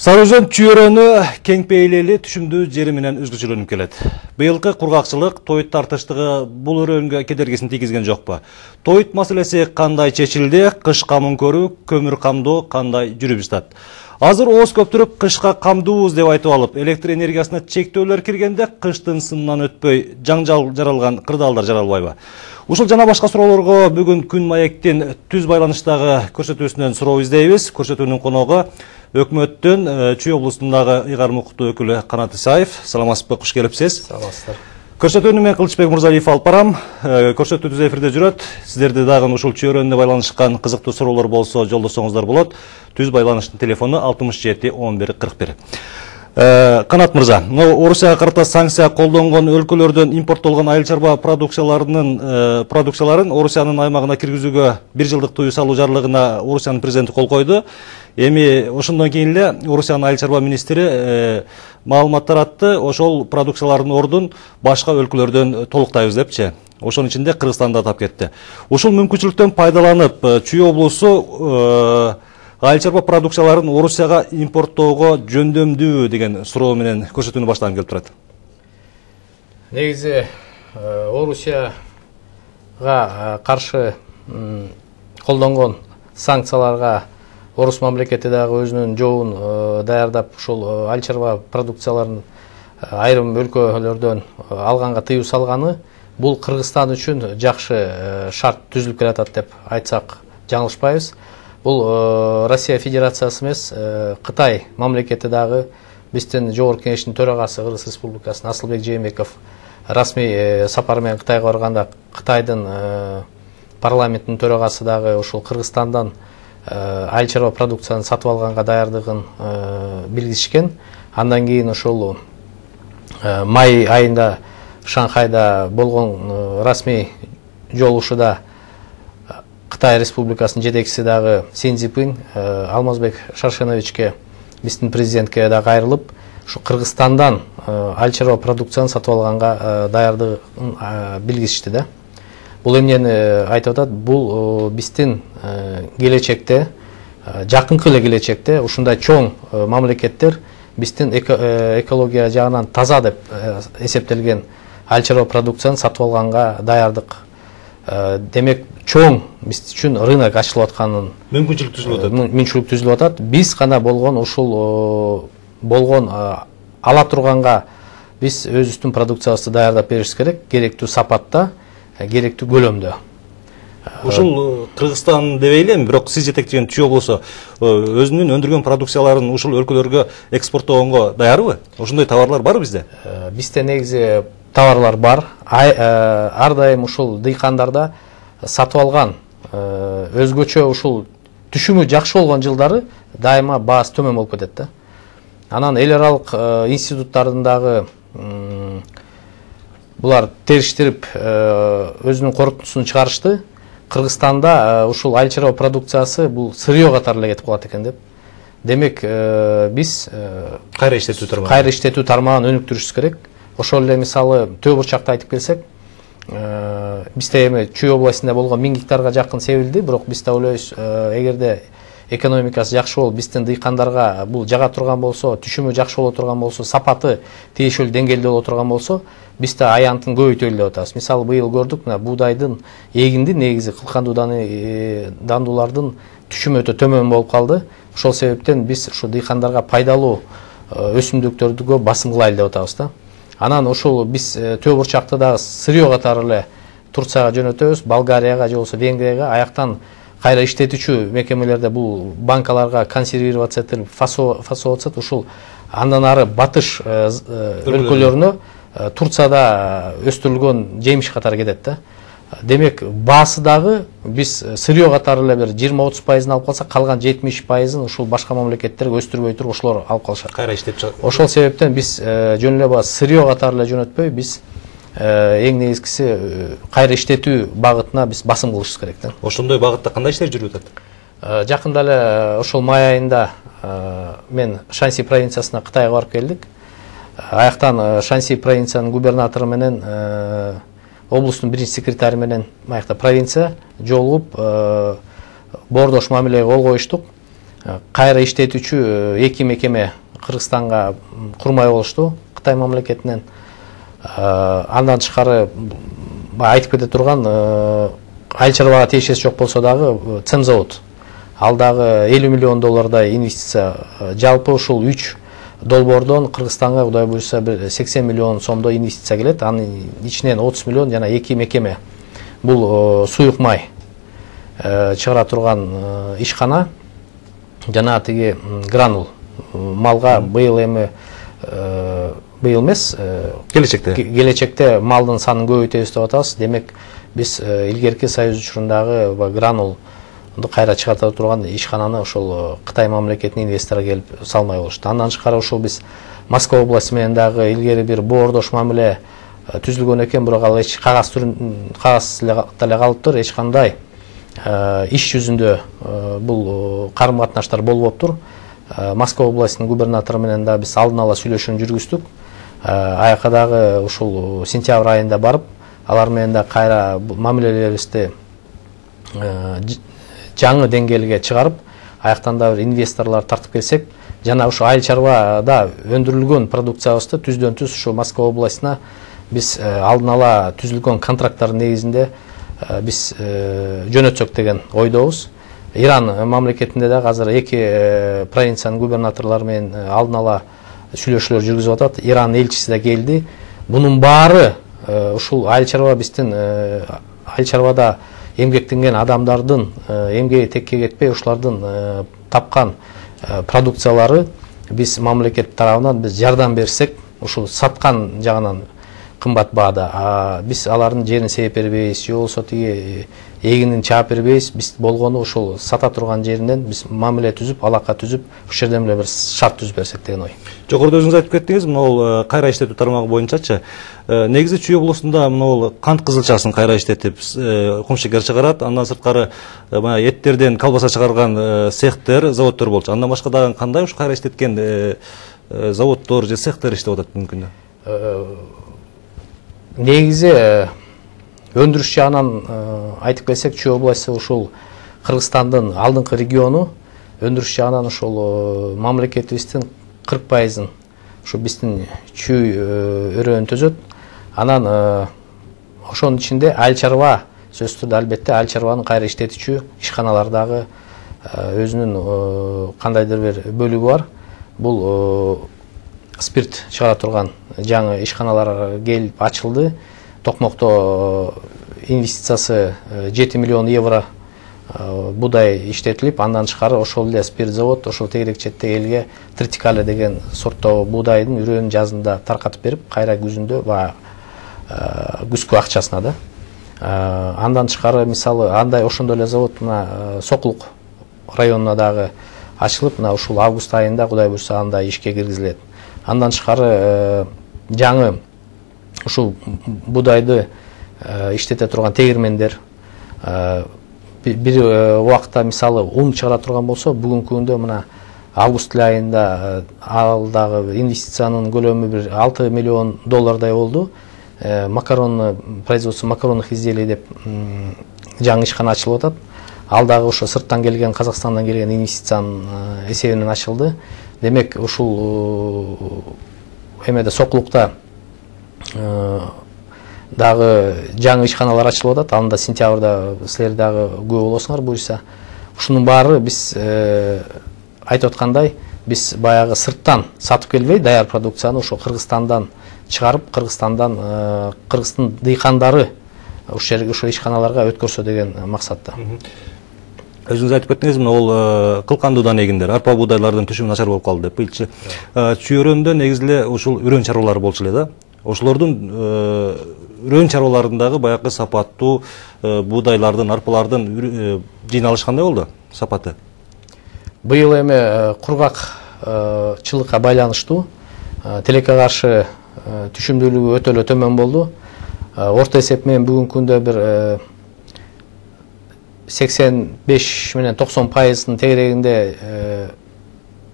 Sarıөзөн чүйөрөнү кең пейилели түшүмдүү жери менен өзгөчөлөнүп келет. Быйылкы кургакчылык тоют тартыштыгы бул өрөнгө кедергисин тийгизген жокпу. Тоют маселеси кандай чечилди, кыш камын көрүү, көмүр камдоо кандай жүрүп жатат. Азыр ооз көптүрүп кышка камдуубуз деп айтып алып, электр энергиясына чектөөлөр киргенде кыштын сынынан өтпөй жаңжал жаралган кырдаалдар жаралбайбы? Ушул жана башка суроолорго бүгүн Күн маектин түз байланыштагы көрсөтүүсүнөн суроо издейбиз. Көрсөтүүнүн коногу Өкмөттөн Чүй облусундагы ыйгарым укуктуу өкүлү Канат Исаев. Саламатсызбы, куш келипсиз. Саламатсыздар. Көрсөтүүнү мен Кылычбек Мырзалиев алып барам. Көрсөтүү түз эфирде жүрөт. Сиздерди дагы ушул чүйөрөнүнө байланышкан кызыктуу суроолор болсо жолдосоңуздар болот. Түз байланыштын телефону 67 11 41. Канат Мырза, Орусияга карата санкция колдонгон өлкөлөрдөн импорттолгон айыл чарба продукцияларын Орусиянын аймагына киргизүүгө 1 жылдык тыюу салуу жарлыгына Орусиянын президенти кол койду. Эми ошондон кийин эле Орусиянын айыл чарба министри маалымат таратты. Ошол продукциялардын ордун башка өлкөлөрдөн толуктайбыз депчи. Ошонун ичинде Кыргызстанды атап кетти. Ушул мүмкүнчүлүктөн пайдаланып, Чүй облусу айыл чарба продукцияларын Орусияга импорттоого жөндөмдүү деген суроо менен көрсөтүүнү баштагым келип турат. Негизи Орусияга каршы колдонгон санкцияларга Орус мамлекети дагы өзүнүн жообун даярдап, ушул айыл чарба продукцияларын айрым өлкөлөрдөн алганга тыюу салганы бул Кыргызстан үчүн жакшы шарт түзүлүп келатат деп айтсак жаңылышпайбыз. Бул Россия Федерациясы эмес, Кытай мамлекети дагы биздин Жогорку Кеңештин төрагасы Кыргыз Республикасынын Асылбек Жээнбеков расмий сапар менен Кытайга барганда Кытайдын парламенттин төрагасы дагы ушул Кыргызстандан айыл чарба продукцияны сатып алганга даярдыгын билгизишкен. Андан кийин ушул май айында Шанхайда болгон расмий жолугушууда Кытай Республикасынын жетекчиси дагы Си Цзиньпин Алмазбек Шаршеновичке, биздин президентке дагы кайрылып, ушу Кыргызстандан айыл чарба продукцияны сатып алганга даярдыгын билгизишти да. Бул эмнени айтып атат? Бул биздин келечекте, жакынкы эле келечекте ушундай чоң мамлекеттер биздин экология жагынан таза деп эсептелген айыл чарба продукцияны сатып алганга даярдык. Демек чоң биз үчүн рынок ачылып атканын мүмкүнчүлүк түзүлүп атат. Биз гана болгон ушул болгон ала турганга биз өзүбүздүн продукциябызды даярдап беришибиз керек, керектүү сапатта, керектүү көлөмдө. Ушул Кыргызстан дебейли эми, бирок сиз жетектеген Чүй облусу өзүнүн өндүргөн продукцияларын ушул өлкөлөргө экспорттогонго даярбы? Ошондой товарлар барбы бизде? Бизде негизи товарлар бар. Ар дайым ушул дыйкандарда сатып алган өзгөчө ушул түшүмү жакшы болгон жылдары дайыма баасы төмөн болуп кетет да. Анан эл аралык институттардын дагы булар териштирип өзүнүн корутундусун чыгарышты. Кыргызстанда ушул айыл чарба продукциясы бул сырьё катары эле кетип калат экен деп. Демек биз кайра иштетүү тармагын өнүктүрүшүбүз керек. Ошол эле мисалы Төө бурчакты айтып келсек, бизде эми Чүй областында болгон 1000 гектарга жакын себилди, бирок биз да ойлойбуз, эгерде экономикасы жакшы болуп, биздин дыйкандарга бул жага турган болсо, түшүмү жакшы боло турган болсо, сапаты тиешелүү деңгээлде боло турган болсо, биз да аянтын көбөйтөлү деп атабыз. Мисалы быйыл көрдүк, буудайдын эгинди негизи кылкандуу дандуулардын түшүмү өтө төмөн болуп калды. Ошол себептен биз ушу дыйкандарга пайдалуу өсүмдүктөргө басым кылайлы деп атабыз да. Анан ошол биз Төө бурчакты дагы сырьё катары эле Турцияга жөнөтөбүз, Болгарияга же болбосо Венгрияга, аяктан кайра иштетүүчү мекемелерде бул банкаларга консервироваться этилип, фасоваться, ушул андан ары батыш өлкөлөрүнө Турцияда өстүрүлгөн жемиш катары кетет да. Демек баасы дагы биз сырьё катары эле бир 20-30% алып калсак, калган 70% ушул башка мамлекеттерге өстүрбөй туруп ошолор алып калышат. Кайра иштеп чыгат. Ошол себептен биз жөн эле сырьё катары эле жөнөтпөй, биз эң негизгиси кайра иштетүү багытына биз басым кылышыбыз керек да. Ошондой багытта кандай иштер жүрүп атат? Жакында эле ошол май айында мен Шанси провинциясына Кытайга барып келдик. Аяктан Шанси провинциянын губернатору менен облустун биринчи секретары менен аякта провинция жолугуп боордош мамилеге кол коюштук. Кайра иштетүүчү эки мекеме Кыргызстанга курмай болушту Кытай мамлекетинен. Андан тышкары айтып кете турган айыл чарбага тиешеси жок болсо дагы цемзавод. Ал дагы 50 миллион доллардай инвестиция. Жалпы ушул 3 долбоордон Кыргызстанга Кудай буйрса 80 миллион сомдой инвестиция келет. Анын ичинен 30 миллион жана эки мекеме. Бул суюк май чыгара турган ишкана жана тиги гранул малга быйыл эми быйыл эмес, келечекте малдын санын көбөйтөбүз деп атабыз. Демек биз илгерки союз учурундагы гранул кайра чыгарта турган ишкананы ошол Кытай мамлекетинин инвестору келип салмай болушту. Андан тышкары ошол биз Москва областы менен дагы илгери бир боордош мамиле түзүлгөн экен, бирок ал эч кагаз деле калыптыр. Эч кандай иш жүзүндө бул карым катнаштар болбоптур. Москва областынын губернатору менен да биз алдын ала сүйлөшүүнү жүргүздүк. Аяка дагы ушул сентябрь айында барып, алар менен да кайра мамилелерибизди жаңы деңгээлге чыгарып, аяктан да бир инвесторлор тартып келсек, жана ушу айыл чарбада өндүрүлгөн продукциябызды түздөн түз ушу Москва областына биз алдын ала түзүлгөн контракттардын негизинде биз жөнөтсөк деген ойдобуз. Иран мамлекетинде да азыр эки провинциянын губернаторлору менен алдын ала сүйлөшүүлөр жүргүзүп атат. Иран элчиси да келди. Бунун баары ушул айыл чарба биздин айыл чарбада эмгектенген адамдардын эмгеги текке кетпей ушулардын тапкан продукциялары биз мамлекет тарабынан биз жардам берсек, ушул саткан жагынан кымбат баада биз алардын жерин себеп бербейбиз, же болбосо тиги эгинин чаап бербейбиз. Биз болгону ушул сата турган жеринен биз мамиле түзүп, алака түзүп, ушул жерден эле бир шарт түзүп берсек деген ой. Жогоруда өзүңүз айтып кеттиңиз, могул кайра иштетүү тармагы боюнчачы негизи Чүй облусунда могул кант кызылчасын кайра иштетип, кумшекер чыгарат, андан сырткары баягы эттерден колбаса чыгарган цехтер, заводдор болчу. Андан башка дагы кандай ушу кайра иштеткен заводдор же цехтер иштеп атат мүмкүн? Негизи өндүрүш жагынан айтып келсек, Чүй областы ушул Кыргызстандын алдыңкы региону. Өндүрүш жагынан ушул мамлекетибиздин 40%-ын ушу биздин Чүй өрөөнү төзөт. Анан ошонун ичинде айыл чарба, сөзсүз түрдө албетте айыл чарбанын кайра иштетүүчү ишканалар дагы өзүнүн кандайдыр бир бөлүгү бар. Бул спирт чыгара турган жаңы ишканалар келип ачылды. Токмокто инвестициясы 7 миллион евро будай иштетилип, андан тышкары ошол эле спирт завод ошол тегерек четте элге Тритикале деген сорттогу буудайдын үрөөнүн жазында таркатып берип, кайра күзүндө күзгү акчасына да. Андан тышкары мисалы андай ошондой эле завод мына Сокулук районуна дагы ачылып, мына ушул август айында Кудай буйрса андай ишке киргизилет. Андан тышкары жаңы ушул буудайды иштете турган тегирмендер бир убакта мисалы ун чыгара турган болсо, бүгүнкү күндө мына август айында ал дагы инвестициянын көлөмү бир 6 миллион доллардай болду. Производство макаронных изделий деп жаңы ишкана ачылып атат. Ал дагы ошо сырттан келген, Казакстандан келген инвестициянын эсебинен ачылды. Демек ушул эмеде Сокулукта дагы жаңы ишканалар ачылып атат. Анда сентябрда силер дагы күбө болосуңар буйрса. Ушунун баары биз айтып аткандай, биз баягы сырттан сатып келбей, даяр продукцияны ошо Кыргызстандан чыгарып, Кыргыздын дыйкандары ушул ишканаларга өткөрсө деген максатта. Өзүңүз айтып кеттиңиз, ол кылкандуудан эгиндер, арпа буудайлардын түшүмү начар болуп калды деп. Быйылчы Чүй өрөөнүндө негизи эле ушул үрөөн чарбалары болчу эле да. Ошолордун үрөөн чарбаларындагы баягы сапаттуу буудайлардын, арпалардын жыйналышы кандай болду? Сапаты? Быйыл эми кургакчылыкка байланыштуу тилекке каршы түшүмдүүлүгү өтө эле төмөн болду. орто эсеп менен бүгүнкү күндө бир 85 менен 90% тегерегинде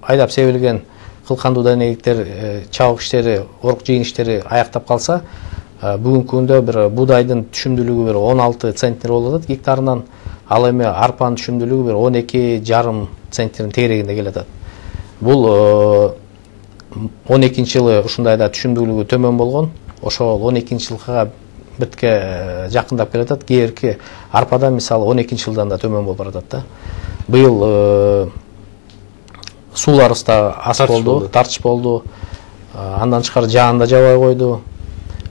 айдап себилген кылкандуу денеликтер чабык иштери, орук жыйын иштери аяктап калса, бүгүнкү күндө бир буудайдын түшүмдүүлүгү бир 16 центнер болуп атат гектарынан, ал эми арпанын түшүмдүүлүгү бир 12,5 центнердин тегерегинде келатат. Бул 12-жылы ушундайда түшүмдүүлүгү төмөн болгон. Ошол 12-жылга битке жакындап келатат. Кээерки арпада мисалы 12-жылдан да төмөн болуп баратат да. Быйыл сууларыбыз да аз болду, тартыш болду. Андан тышкары жаан да жабай койду.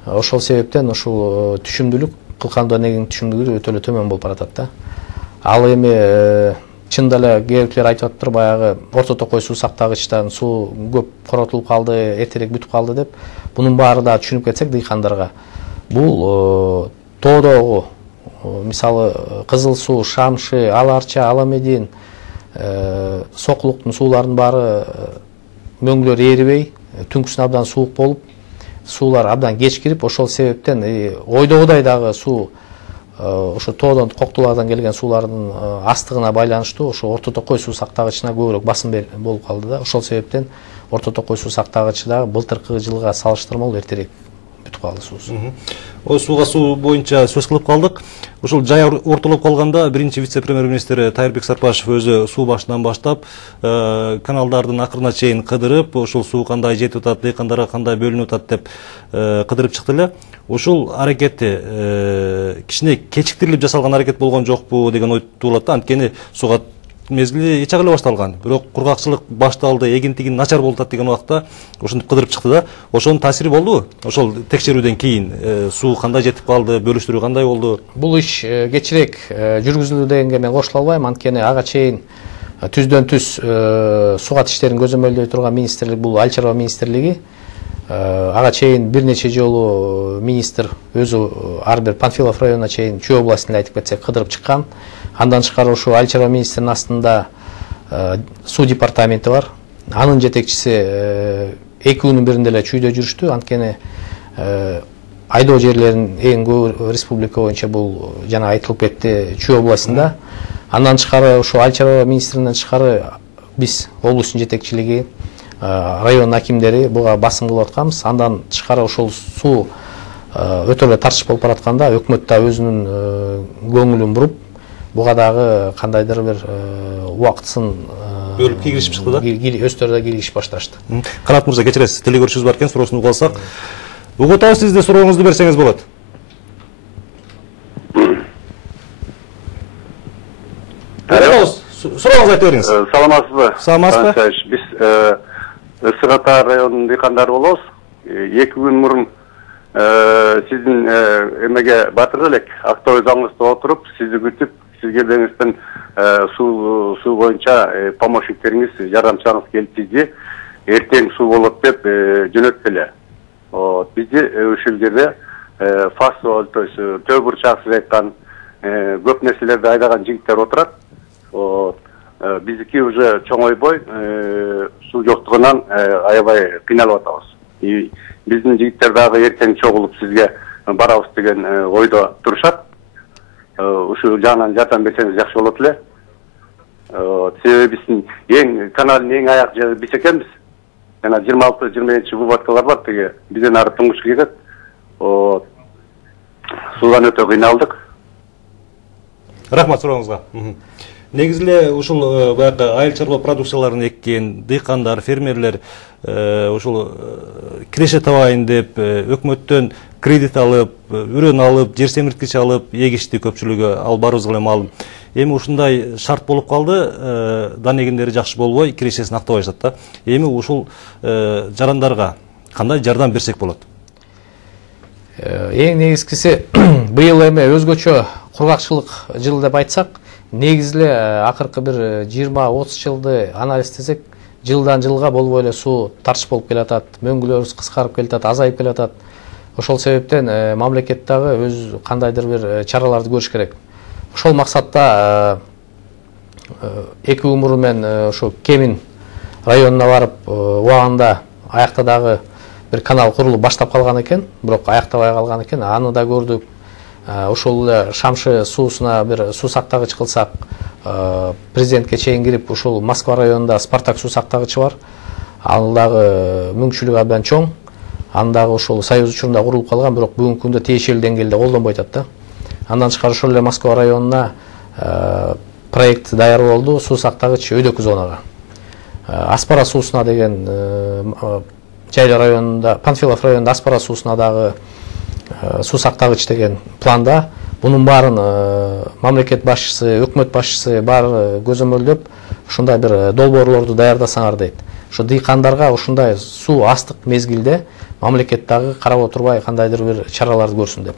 Ошол себептен ушул түшүмдүүлүк, кылкандуу энегинин түшүмдүүлүгү өтө эле төмөн болуп баратат да. Ал эми чында эле кээбиркилер айтып атыптыр, баягы орто токой суу сактагычтан суу көп коротулуп калды, эртерээк бүтүп калды деп. Бунун баары да түшүнүп кетсек дыйкандарга, бул тоодогу мисалы Кызыл суу, Шамшы, Аларча, Аламедин, Сокулуктун сууларынын баары мөңгүлөр эрибей, түнкүсүн абдан суук болуп, суулар абдан кеч кирип, ошол себептен ойдогудай дагы суу ошо тоодон, коктулардан келген суулардын астыгына байланыштуу ошо орто токой суу сактагычына көбүрөөк басым болуп калды да. Ошол себептен орто токой суу сактагычы дагы былтыркы жылга салыштырмалуу эртерээк бүтүп калды суусу. Сууга суу боюнча сөз кылып калдык. Ушул жай ортолоп калганда биринчи вице-премьер-министр Тайырбек Сарпашев өзү суу башынан баштап каналдардын акырына чейин кыдырып, ушул суу кандай жетип атат, дыйкандарга кандай бөлүнүп атат деп кыдырып чыкты эле. Ушул аракети кичине кечиктирилип жасалган аракет болгон жокпу деген ой туулат да. Анткени сууга мезгили эч эле башталган. Бирок кургакчылык башталды, эгинтиги начар болуп атат деген убакта ошентип кыдырып чыкты да. Ошонун таасири болдубу? Ошол текшерүүдөн кийин суу кандай жетип калды, бөлүштүрүү кандай болду? Бул иш кечирээк жүргүзүлдү дегенге мен кошула албайм. Анткени ага чейин түздөн түз сугат иштерин көзөмөлдөй турган министрлик бул Айыл чарба министрлиги. Ага чейин бир нече жолу министр өзү ар бир Панфилов районуна чейин, Чүй областында айтып кетсек, кыдырып чыккан. Андан тышкары ушу Айыл чарба министринин астында суу департаменти бар. Анын жетекчиси 2 күнүн биринде эле Чүйдө жүрүштү. Анткени айдоо жерлеринин эң көп республика боюнча бул жана айтылып кетти Чүй областында. Андан тышкары ушу Айыл чарба министринен тышкары биз облустун жетекчилиги, район акимдери буга басым кылып атканбыз. Андан тышкары ошол суу өтө эле тартыш болуп баратканда өкмөт да өзүнүн көңүлүн буруп, буга дагы кандайдыр бир убактысын бөлүп киргизип чыкты да. Өздөрү да киргизип башташты. Канат мырза, кечиресиз, теле көрүүчүбүз бар экен, суроосун угуп алсак. Угут атабыз, сиз да сурооңузду берсеңиз болот. Сурооңузду айтып бериңиз. Саламатсызбы? Саламатсызбы? Биз Ысык Ата районунун дыйкандары болобуз. 2 күн мурун сиздин эмеге батыр элек Актобой залыңызда отуруп, сизди күтүп, сизге деңизден суу боюнча помощниктериңиз, жардамчыларыңыз келип бизди эртең суу болот деп жөнөттү эле. Бизди ушул жерде фасо, то есть төө бурчаксыз айткан көп нерселерди айдаган жигиттер отурат. Биздики уже чоң ойбой суу жоктугунан аябай кыйналып атабыз. Биздин жигиттер дагы эртең чогулуп сизге барабыз деген ойдо турушат. Ушул жагынан жардам берсеңиз жакшы болот эле. Себеби биздин каналдын эң аяк жери биз экенбиз. Жана 26-27 выводкалар бар, теге бизден ары туңгуч кетет. Суудан өтө кыйналдык. Рахмат сурооңузга. Негизи эле ушул баягы айыл чарба продукцияларын эккен дыйкандар, фермерлер ушул киреше табайын деп өкмөттөн кредит алып, үрөн алып, жер семирткич алып эгишти көпчүлүгү, ал баарыбызга эле маалым. Эми ушундай шарт болуп калды, дан эгиндери жакшы болбой, кирешесин актабай жатат да. Эми ушул жарандарга кандай жардам берсек болот? Эң негизгиси быйыл эми өзгөчө кургакчылык жылы деп айтсак, негизи эле акыркы бир 20-30 жылды анализдесек, жылдан жылга болбой эле суу тартыш болуп келатат, мөңгүлөрүбүз кыскарып келатат, азайып келатат. Ошол себептен мамлекет дагы өз кандайдыр бир чараларды көрүш керек. Ошол максатта 2 күн мурун мен ошо Кемин районуна барып, убагында аякта дагы бир канал курулуп баштап калган экен, бирок аяктабай калган экен. Аны да көрдүк. Ошол эле Шамшы суусуна бир суу сактагыч кылсак, президентке чейин кирип, ушул Москва районунда Спартак суу сактагычы бар. Ал дагы мүмкүнчүлүгү абдан чоң. Аны дагы ошол Союз учурунда курулуп калган, бирок бүгүнкү күндө тиешелүү деңгээлде колдонбой атат да. Андан тышкары ошол эле Москва районуна проект даяр болду, суу сактагыч өйдөк зонага. Аспара суусуна деген Жайла районунда, Панфилов районунда Аспара суусуна дагы суу сактагыч деген планда. Бунун баарын мамлекет башчысы, өкмөт башчысы баары көзөмөлдөп, ушундай бир долбоорлорду даярдасаңар дейт. Ошо дыйкандарга ушундай суу астык мезгилде мамлекет дагы карап отурбай кандайдыр бир чараларды көрсүн деп.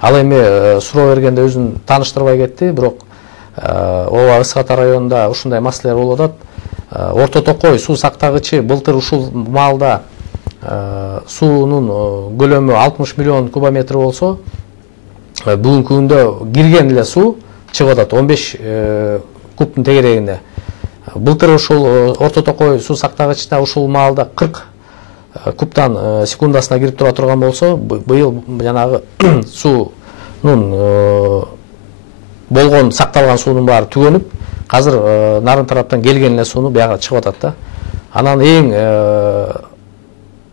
Ал эми суроо бергенде өзүн тааныштырбай кетти, бирок Ооба Ысык Ата районунда ушундай маселелер болуп атат. Орто Токой суу сактагычы былтыр ушул маалда суунун көлөмү 60 миллион кубометр болсо, бүгүнкү күндө кирген эле суу чыгып атат 15 кубтун тегерегинде. Былтыр ушул Орто Токой суу сактагычына ушул маалда 40 кубтан секундасына кирип тура турган болсо, быйыл жанагы суунун болгон сакталган суунун баары түгөнүп, азыр нарын тараптан келген эле сууну бияга чыгып атат да. Анан эң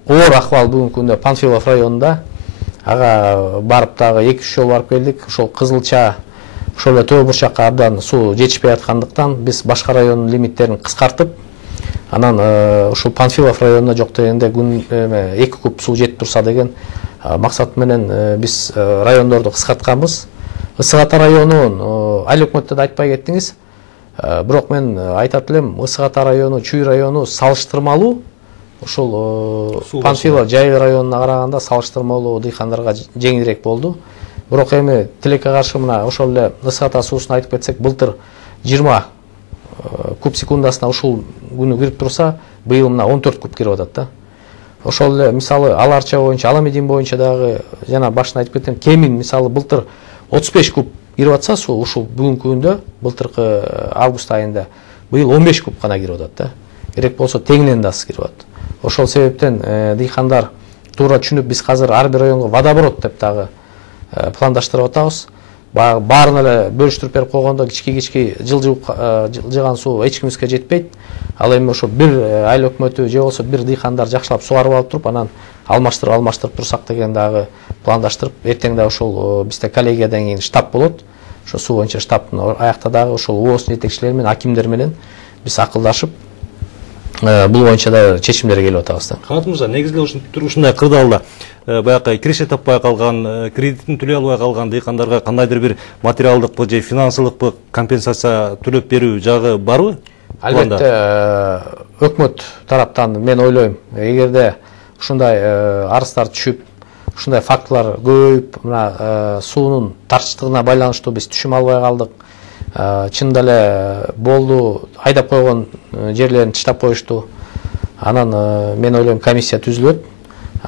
оор акыбал бүгүнкү күндө Панфилов районунда. Ага барып дагы 2-3 жолу барып келдик. Ошол Кызылча, ошол эле Төө бурчакка абдан суу жетишпей аткандыктан биз башка райондун лимиттерин кыскартып, анан ушул Панфилов районуна жок дегенде күн 2 куб суу жетип турса деген максат менен биз райондорду кыскартканбыз. Ысык Ата районун айыл өкмөттө да айтпай кеттиңиз. Бирок мен айтат элем, Ысык Ата району, Чүй району салыштырмалуу ошол Панфилов Жайыл районуна караганда салыштырмалуу дыйкандарга жеңилирээк болду. Бирок эми тилекке каршы мына ошол эле Ысык Ата суусуна айтып кетсек, былтыр 20 куб секундасына ушул күнү кирип турса, быйыл мына 14 куб кирип атат да. Ошол эле мисалы Ала Арча боюнча, Ала Медин боюнча дагы жана башында айтып кеттим, Кемин мисалы былтыр 35 куб кирип атса суу, ушул бүгүнкү күндө былтыркы август айында быйыл 15 куб гана кирип атат да. Керек болсо теңинен да аз кирип атат. Ошол себептен дыйкандар туура түшүнүп, биз азыр ар бир районго водоборот деп дагы пландаштырып атабыз. Баарын эле бөлүштүрүп берип койгондо кички жылжыган суу эч кимибизге жетпейт. Ал эми ошо бир айыл өкмөтү же болсо бир дыйкандар жакшылап сугарып алып туруп, анан алмаштырып турсак деген дагы пландаштырып, эртең да ошол бизде коллегиядан кийин штаб болот. Ошо суу боюнча штабтын аякта дагы ошол УОСтун жетекчилери менен, акимдер менен биз акылдашып, бул боюнча да чечимдерге келип атабыз да. Канат мырза, негизги ушундай кырдаалда баягы киреше таппай калган, кредитин төлөй албай калган дыйкандарга кандайдыр бир материалдыкпы же финансылыкпы компенсация төлөп берүү жагы барбы? Албетте, өкмөт тараптан мен ойлойм, эгерде ушундай арыздар түшүп, ушундай фактылар көбөйүп, мына суунун тарчыштыгына байланыштуу биз түшүм албай калдык. Чында эле болду, айдап койгон жерлерин тыштап коюшту. Анан мен ойлойм, комиссия түзүлөт.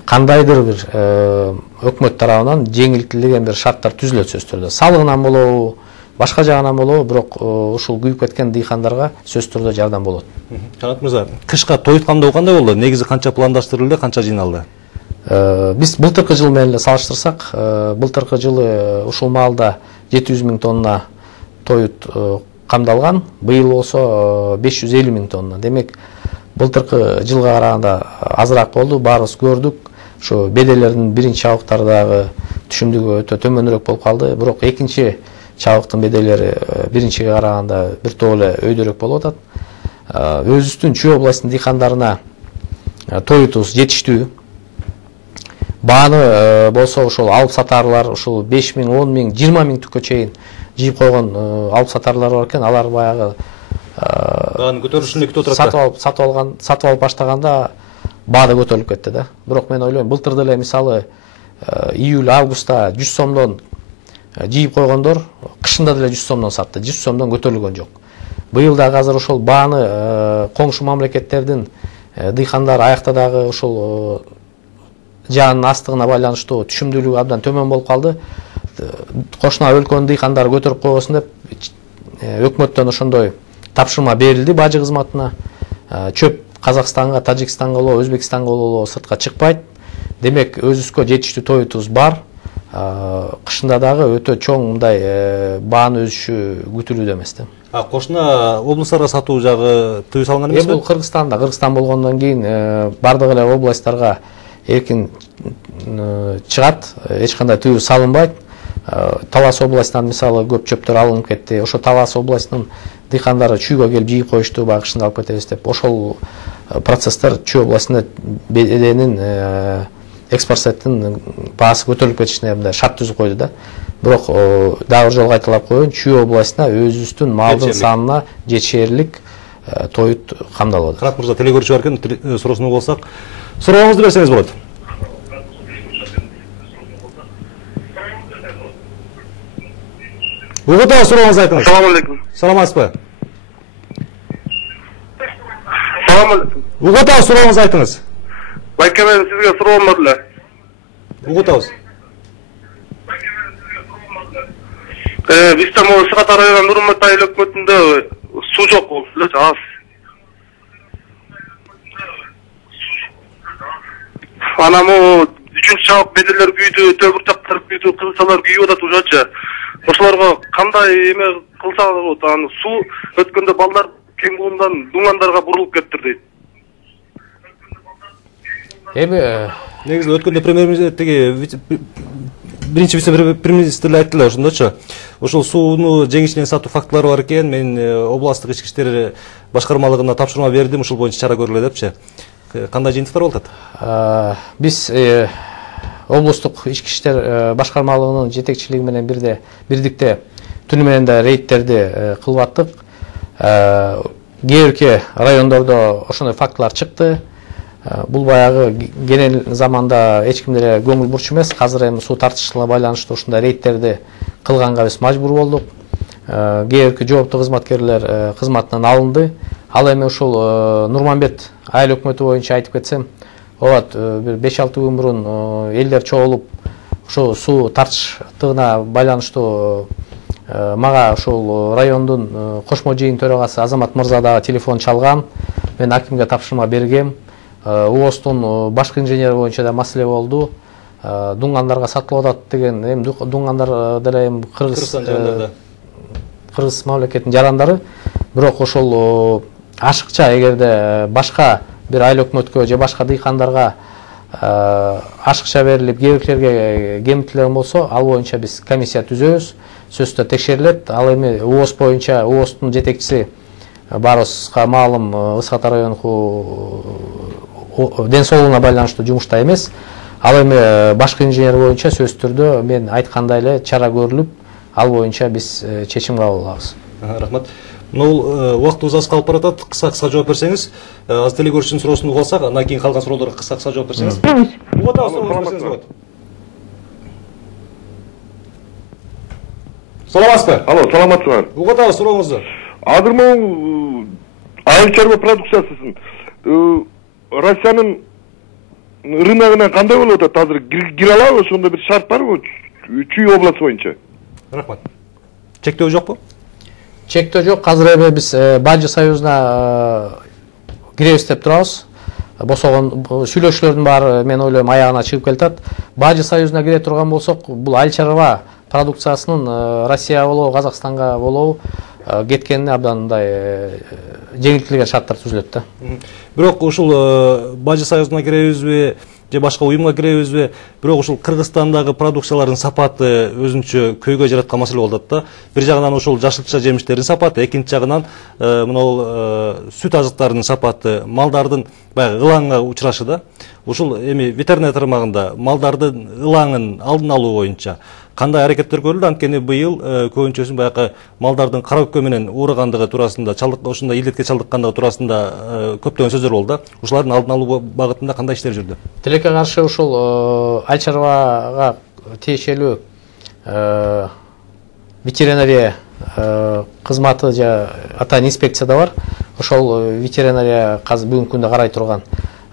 Кандайдыр бир өкмөт тарабынан жеңилтилген бир шарттар түзүлөт сөзсүз түрдө. Салыгынан болобу, башка жагынан болобу, бирок ушул күйүп кеткен дыйкандарга сөзсүз түрдө жардам болот. Канат мырза, кышка тоют кандай болду? Негизи канча пландаштырылды, канча жыйналды? Биз былтыркы жыл менен эле салыштырсак, былтыркы жылы ушул маалда 700 000 тонна тоют камдалган, быйыл болсо 550 000 тонна. Демек, былтыркы жылга караганда азыраак болду, баарыбыз көрдүк. Ошо беделердин биринчи чабыктардагы түшүмдүгү өтө төмөнүрөөк болуп калды, бирок экинчи чабыктын беделери биринчиге караганда бир топ эле өйдөрөөк болуп атат. Өзүбүздүн Чүй областынын дыйкандарына тоютубуз жетиштүү. Бааны болсо ошол алып сатарлар ушул 5 000, 10 000, 20 000 түккө чейин жийип койгон алып сатарлар бар экен. Алар баягы көтөрүлүшүнө күтүп отурат. Сатып алып баштаганда баа да көтөрүлүп кетти да. Бирок мен ойлойм, былтыр деле мисалы июль, августта 100 сомдон жийип койгондор кышында деле 100 сомдон сатты. 100 сомдон көтөрүлгөн жок. Быйыл дагы азыр ошол бааны коңшу мамлекеттердин дыйкандары аякта дагы ошол жаанын астыгына байланыштуу түшүмдүүлүгү абдан төмөн болуп калды. Кошуна өлкөнүн дыйкандары көтөрүп койбосун деп өкмөттөн ошондой тапшырма берилди бажы кызматына. Чөп Казакстанга, Тажикстанга болобу, Өзбекстанга болобу сыртка чыкпайт. Демек өзүбүзгө жетиштүү тоютубуз бар. Кышында дагы өтө чоң мындай баанын өсүшү күтүлүүдө эмес да. Кошуна облустарга сатуу жагы тыюу салынган эмеспи? Бул Кыргызстан болгондон кийин бардык эле областтарга эркин чыгат, эч кандай тыюу салынбайт. Талас областынан мисалы көп чөптөр алынып кетти. Ошо Талас областынын дыйкандары чүйгө келип жыйып коюшту, баягы кышында алып кетебиз деп. Ошол процесстер Чүй областында беденин экспорттын баасы көтөрүлүп кетишине мындай шарт түзүп койду да. Бирок дагы бир жолу кайталап коеюн, Чүй областына өзүбүздүн малдын санына жетишерлик тоют камдалып атат. Кырат мырза, телегөрүүчү бар экен, суроосуна болсак, сурооңузду берсеңиз болот. Угута сурооңузду айтыңыз. Assalamu alaikum. Саламатсызбы? Assalamu alaikum. Угута сурооңузду айтыңыз. Байке, мен сизге суроом бар эле. Угутабыз. Бизде могу Сыгат районунун Нурмат айыл өкмөтүндө суу жок болуп эле, аз. Ana могу 3-чабак бедерлер күйдү, төбүртактар күйдү, кызылчалар күйүп атат ушачы. Ошолорго кандай эме кылса болот? Аны суу өткөндө балдар кең булумдан дуңандарга бурулуп кетти дейт. Эми Негизи өткөндө премьер-министр биринчи вице-премьер айттылар ошондочу. Ошол сууну жеңишинен сатуу фактылары бар экен. Мен областтык ички иштер башкармалыгына тапшырма бердим, ушул боюнча чара көрүлө депчи. Кандай жыйынтыктар болуп атат? Биз облустук ички иштер башкармалыгынын жетекчилиги менен бирдикте түнү менен да рейдтерди кылып аттык. Кээ бирки райондордо ошондой фактылар чыкты. Бул баягы кенен заманда эч кимдер көңүл бурчу эмес. Азыр эми суу тартышына байланыштуу ушундай рейдтерди кылганга биз мажбур болдук. Кээ бирки жооптуу кызматкерлер кызматынан алынды. Ал эми ушул Нурманбет айыл өкмөтү боюнча айтып кетсем, олат бир 5-6 күн мурун элдер чогулуп, ошо суу тартыштыгына байланыштуу мага ушул райондун кошмо жыйын төрагасы Азамат мырза дагы телефон чалган. Мен акимге тапшырма бергем. УОСтун башкы инженери боюнча да маселе болду. Дуңгандарга сатылып атат деген, эми дуңгандар деле эми Кыргыз мамлекетинин жарандары. Бирок ошол ашыкча эгерде башка бир айыл өкмөткө же башка дыйкандарга ашыкча берилип, кээ биркилерге кемитилген болсо, ал боюнча биз комиссия түзөбүз, сөзсүздө текшерилет. Ал эми УОС боюнча УОСтун жетекчиси барыбызга маалым Ысык Ата районунун ден соолугуна байланыштуу жумушта эмес. Ал эми башкы инженер боюнча сөзсүз түрдө мен айткандай эле чара көрүлүп, ал боюнча биз чечим кабыл алабыз. Рахмат. Убактыбыз аз калып баратат. Кыска жооп берсеңиз, аз телегөрүүчүнүн суроосун угуп алсак, андан кийин калган суроолорго кыска жооп берсеңиз. Саламатсызбы? Алло, саламатсызбы? Угутабыз сурооңузду. Азыр могу айыл чарба продукциясын Россиянын рыногуна кандай болуп атат? Азыр кире алабы, ошондой бир шарт барбы Чүй областы боюнча? Рахмат. Чектөө жокпу? Чектөө жок. Азыр эми биз Бажы союзуна киребиз деп турабыз. Босогон сүйлөшүүлөрдүн баары мен ойлойм аягына чыгып келатат. Бажы союзуна кире турган болсок, бул айыл чарба продукциясынын Россия болобу, Казакстанга болобу кеткенине абдан мындай жеңилтилген шарттар түзүлөт да. Бирок ушул Бажы союзуна киребизби же башка уюмга киребизби? Бирок ушул Кыргызстандагы продукциялардын сапаты өзүнчө көйгөй жараткан маселе болуп атат да. Бир жагынан ушул жашылча жемиштердин сапаты, экинчи жагынан мына сүт азыктарынын сапаты, малдардын баягы ылаңга учурашы да. Ушул эми ветеринария тармагында малдардын ылаңын алдын алуу боюнча кандай аракеттер көрүлдү? Анткени быйыл көбүнчөсүн баягы малдардын кара өкпө менен ооругандыгы туурасында, ушундай илдетке чалдыккандыгы туурасында көптөгөн сөздөр болду да. Ушулардын алдын алуу багытында кандай иштер жүрдү? Тилекке каршы ушул айыл чарбага тиешелүү ветеринария кызматы же атайын инспекция да бар. Ошол ветеринария азыр бүгүнкү күндө карай турган.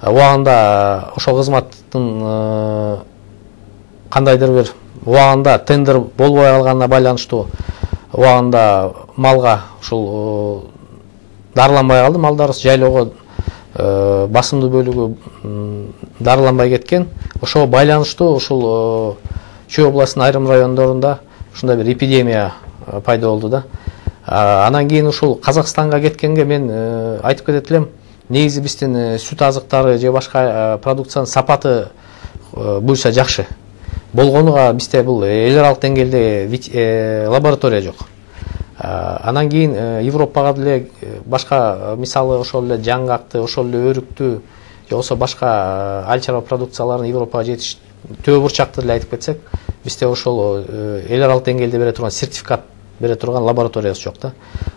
Убагында ошол кызматтын кандайдыр бир убагында тендер болбой калганына байланыштуу убагында малга ушул дарыланбай калды. Малдарыбыз жайлоого басымдуу бөлүгү дарыланбай кеткен. Ошого байланыштуу ушул Чүй областынын айрым райондорунда ушундай бир эпидемия пайда болду да. Анан кийин ушул Казакстанга кеткенге мен айтып кетет элем, негизи биздин сүт азыктары же башка продукциянын сапаты буюрса жакшы. Болгонуга бизде бул эл аралык деңгээлде лаборатория жок. Анан кийин Европага деле башка мисалы ошол эле жаңгакты, ошол эле өрүктү же болбосо башка айыл чарба продукцияларын Европага жетиш төө бурчакты деле айтып кетсек, бизде ошол эл аралык деңгээлде бере турган сертификат бере турган лабораториясы жок да.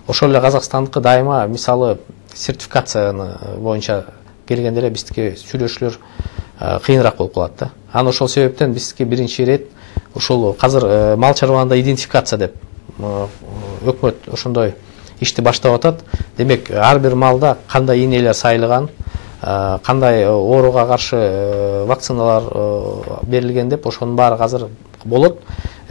Ошол эле Казакстандыкы дайыма мисалы сертификацияны боюнча келгенде эле биздики сүйлөшүүлөр кыйыныраак болуп калат да. Анан ошол себептен бизге биринчи ирет ушул азыр мал чарбаларында идентификация деп өкмөт ошондой ишти баштап атат. Демек, ар бир малда кандай инелер сайылган, кандай ооруга каршы вакциналар берилген деп ошонун баары азыр болот.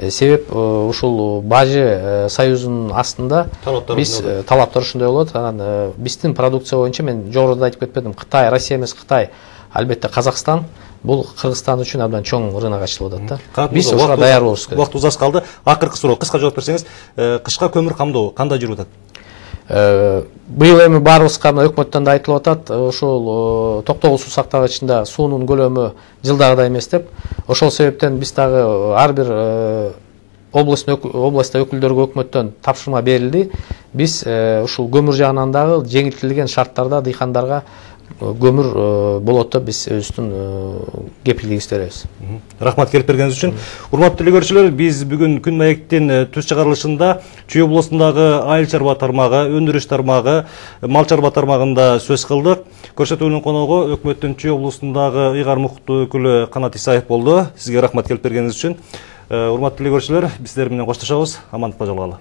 Себеп ушул Бажы союзунун астында биз талаптар ушундай болот. Анан биздин продукция боюнча мен жогоруда айтып кетпедим, Кытай, Россия эмес Кытай, албетте Казакстан бул Кыргызстан үчүн абдан чоң рынок ачылып атат да. Биз ошого даяр болушубуз керек. Убакыт узаш калды. Акыркы суроо, кыска жооп берсеңиз, кышка көмүр камдоо кандай жүрүп атат? Быйыл эми баарыбызга өкмөттөн да айтылып атат, ушул токтогул суу сактагычында суунун көлөмү жылдагыдай эмес деп. Ошол себептен биз дагы ар бир областта өкүлдөргө өкмөттөн тапшырма берилди. Биз ушул көмүр жагынан дагы жеңилтилген шарттарда дыйкандарга көмүр болот деп биз өзүбүздүн кепилдигибизди беребиз. Рахмат келип бергениңиз үчүн. Урматтуу телекөрүүчүлөр, биз бүгүн Күн маектин түз чыгарылышында Чүй областындагы айыл чарба тармагы, өндүрүш тармагы, мал чарба тармагында сөз кылдык. Көрсөтүүнүн коногу өкмөттүн Чүй областындагы ыйгар мукуттуу өкүлү Канат Исаев болду. Сизге рахмат келип бергениңиз үчүн. Урматтуу телекөрүүчүлөр, биздер менен коштошобуз. Амандыкта жолугалы.